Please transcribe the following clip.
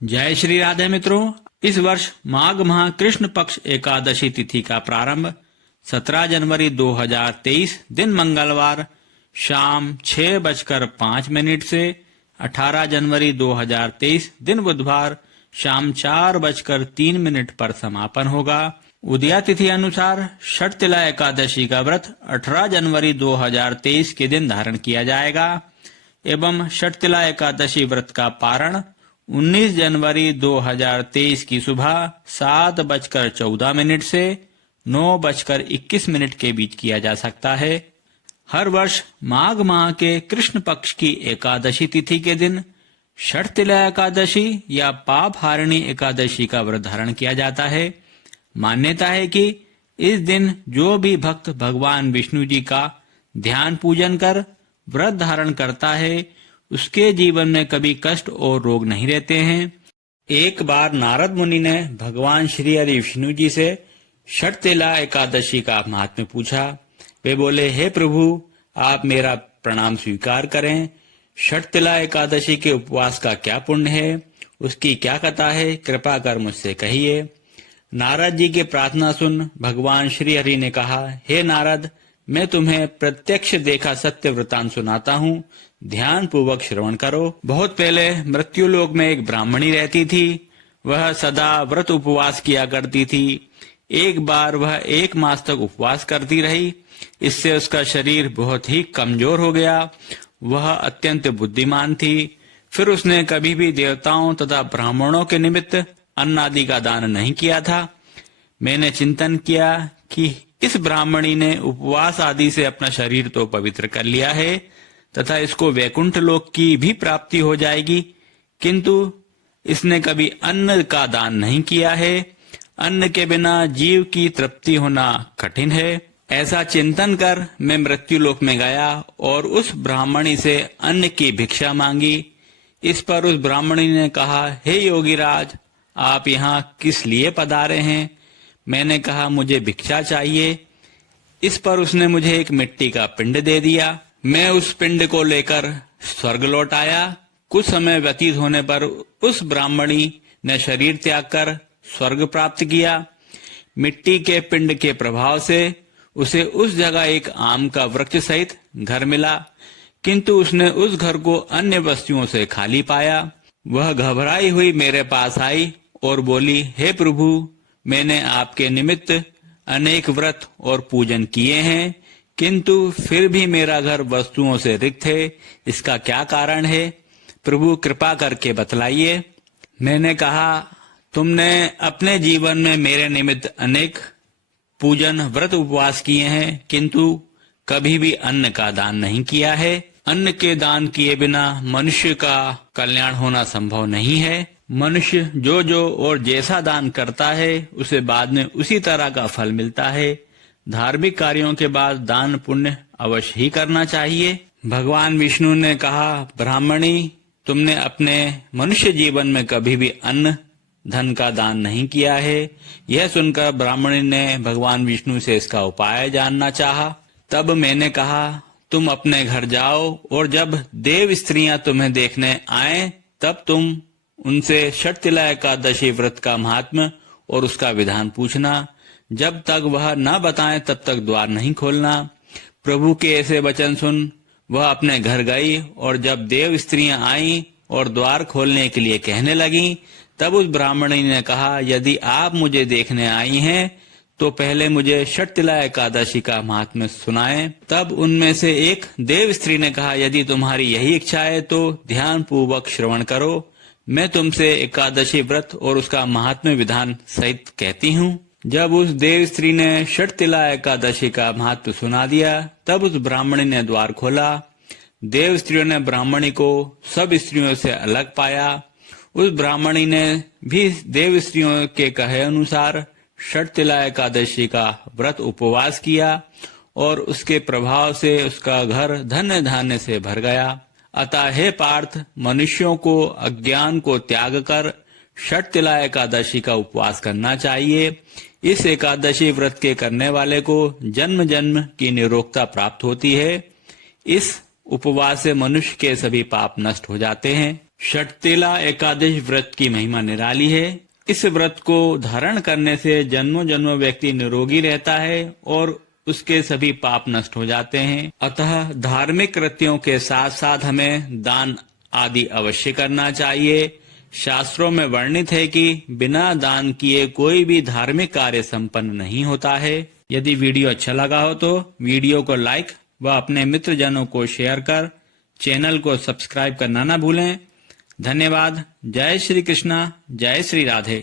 जय श्री राधे मित्रों, इस वर्ष माघ माह कृष्ण पक्ष एकादशी तिथि का प्रारंभ 17 जनवरी 2023 दिन मंगलवार शाम 6:05 से 18 जनवरी 2023 दिन बुधवार शाम 4:03 पर समापन होगा। उदया तिथि अनुसार षटतिला एकादशी का व्रत 18 जनवरी 2023 के दिन धारण किया जाएगा एवं षटतिला एकादशी व्रत का पारण 19 जनवरी 2023 की सुबह 7:14 से 9:21 के बीच किया जा सकता है। हर वर्ष माघ माह के कृष्ण पक्ष की एकादशी तिथि के दिन षटतिला एकादशी या पाप हारिणी एकादशी का व्रत धारण किया जाता है। मान्यता है कि इस दिन जो भी भक्त भगवान विष्णु जी का ध्यान पूजन कर व्रत धारण करता है उसके जीवन में कभी कष्ट और रोग नहीं रहते हैं। एक बार नारद मुनि ने भगवान श्री हरि विष्णु जी से षटतिला एकादशी का महात्म्य पूछा। वे बोले, हे प्रभु, आप मेरा प्रणाम स्वीकार करें। षटतिला एकादशी के उपवास का क्या पुण्य है, उसकी क्या कथा है, कृपा कर मुझसे कहिए। नारद जी की प्रार्थना सुन भगवान श्री हरि ने कहा, हे नारद, मैं तुम्हें प्रत्यक्ष देखा सत्य वृतांत सुनाता हूँ, ध्यान पूर्वक श्रवण करो। बहुत पहले मृत्युलोक में एक ब्राह्मणी रहती थी। वह सदा व्रत उपवास किया करती थी। एक बार वह 1 मास तक उपवास करती रही। इससे उसका शरीर बहुत ही कमजोर हो गया। वह अत्यंत बुद्धिमान थी। फिर उसने कभी भी देवताओं तथा ब्राह्मणों के निमित्त अन्न आदि का दान नहीं किया था। मैंने चिंतन किया कि इस ब्राह्मणी ने उपवास आदि से अपना शरीर तो पवित्र कर लिया है तथा इसको वैकुंठ लोक की भी प्राप्ति हो जाएगी, किंतु इसने कभी अन्न का दान नहीं किया है। अन्न के बिना जीव की तृप्ति होना कठिन है। ऐसा चिंतन कर मैं मृत्यु लोक में गया और उस ब्राह्मणी से अन्न की भिक्षा मांगी। इस पर उस ब्राह्मणी ने कहा, हे योगीराज, आप यहाँ किस लिए पधारे हैं? मैंने कहा, मुझे भिक्षा चाहिए। इस पर उसने मुझे एक मिट्टी का पिंड दे दिया। मैं उस पिंड को लेकर स्वर्ग लौट आया। कुछ समय व्यतीत होने पर उस ब्राह्मणी ने शरीर त्याग कर स्वर्ग प्राप्त किया। मिट्टी के पिंड के प्रभाव से उसे उस जगह एक आम का वृक्ष सहित घर मिला, किंतु उसने उस घर को अन्य वस्तुओं से खाली पाया। वह घबराई हुई मेरे पास आई और बोली, हे प्रभु, मैंने आपके निमित्त अनेक व्रत और पूजन किए हैं, किंतु फिर भी मेरा घर वस्तुओं से रिक्त है। इसका क्या कारण है? प्रभु कृपा करके बतलाइए। मैंने कहा, तुमने अपने जीवन में मेरे निमित्त अनेक पूजन व्रत उपवास किए हैं, किंतु कभी भी अन्न का दान नहीं किया है। अन्न के दान किए बिना मनुष्य का कल्याण होना संभव नहीं है। मनुष्य जो और जैसा दान करता है उसे बाद में उसी तरह का फल मिलता है। धार्मिक कार्यों के बाद दान पुण्य अवश्य ही करना चाहिए। भगवान विष्णु ने कहा, ब्राह्मणी, तुमने अपने मनुष्य जीवन में कभी भी अन्न धन का दान नहीं किया है। यह सुनकर ब्राह्मणी ने भगवान विष्णु से इसका उपाय जानना चाहा। तब मैंने कहा, तुम अपने घर जाओ और जब देव स्त्रियां तुम्हें देखने आए तब तुम उनसे षटतिला एकादशी व्रत का महात्म्य और उसका विधान पूछना। जब तक वह न बताएं तब तक द्वार नहीं खोलना। प्रभु के ऐसे वचन सुन वह अपने घर गई और जब देव स्त्रियां आईं और द्वार खोलने के लिए कहने लगीं, तब उस ब्राह्मणी ने कहा, यदि आप मुझे देखने आई हैं तो पहले मुझे षटतिला एकादशी का महात्म्य सुनाएं। तब उनमें से एक देव स्त्री ने कहा, यदि तुम्हारी यही इच्छा है तो ध्यान पूर्वक श्रवण करो। मैं तुमसे एकादशी व्रत और उसका महात्म्य विधान सहित कहती हूँ। जब उस देव स्त्री ने षटतिला एकादशी का महत्व सुना दिया तब उस ब्राह्मणी ने द्वार खोला। देव स्त्रियों ने ब्राह्मणी को सब स्त्रियों से अलग पाया। उस ब्राह्मणी ने भी देव स्त्रियों के कहे अनुसार षटतिला एकादशी का व्रत उपवास किया और उसके प्रभाव से उसका घर धन्य धान्य से भर गया। अतः हे पार्थ, मनुष्यों को अज्ञान को त्याग कर षटतिला एकादशी का उपवास करना चाहिए। इस एकादशी व्रत के करने वाले को जन्म जन्म की निरोगता प्राप्त होती है। इस उपवास से मनुष्य के सभी पाप नष्ट हो जाते हैं। षटतिला एकादशी व्रत की महिमा निराली है। इस व्रत को धारण करने से जन्मों जन्मों व्यक्ति निरोगी रहता है और उसके सभी पाप नष्ट हो जाते हैं। अतः धार्मिक कृत्यों के साथ साथ हमें दान आदि अवश्य करना चाहिए। शास्त्रों में वर्णित है कि बिना दान किए कोई भी धार्मिक कार्य संपन्न नहीं होता है। यदि वीडियो अच्छा लगा हो तो वीडियो को लाइक व अपने मित्रजनों को शेयर कर चैनल को सब्सक्राइब करना न भूलें। धन्यवाद। जय श्री कृष्णा, जय श्री राधे।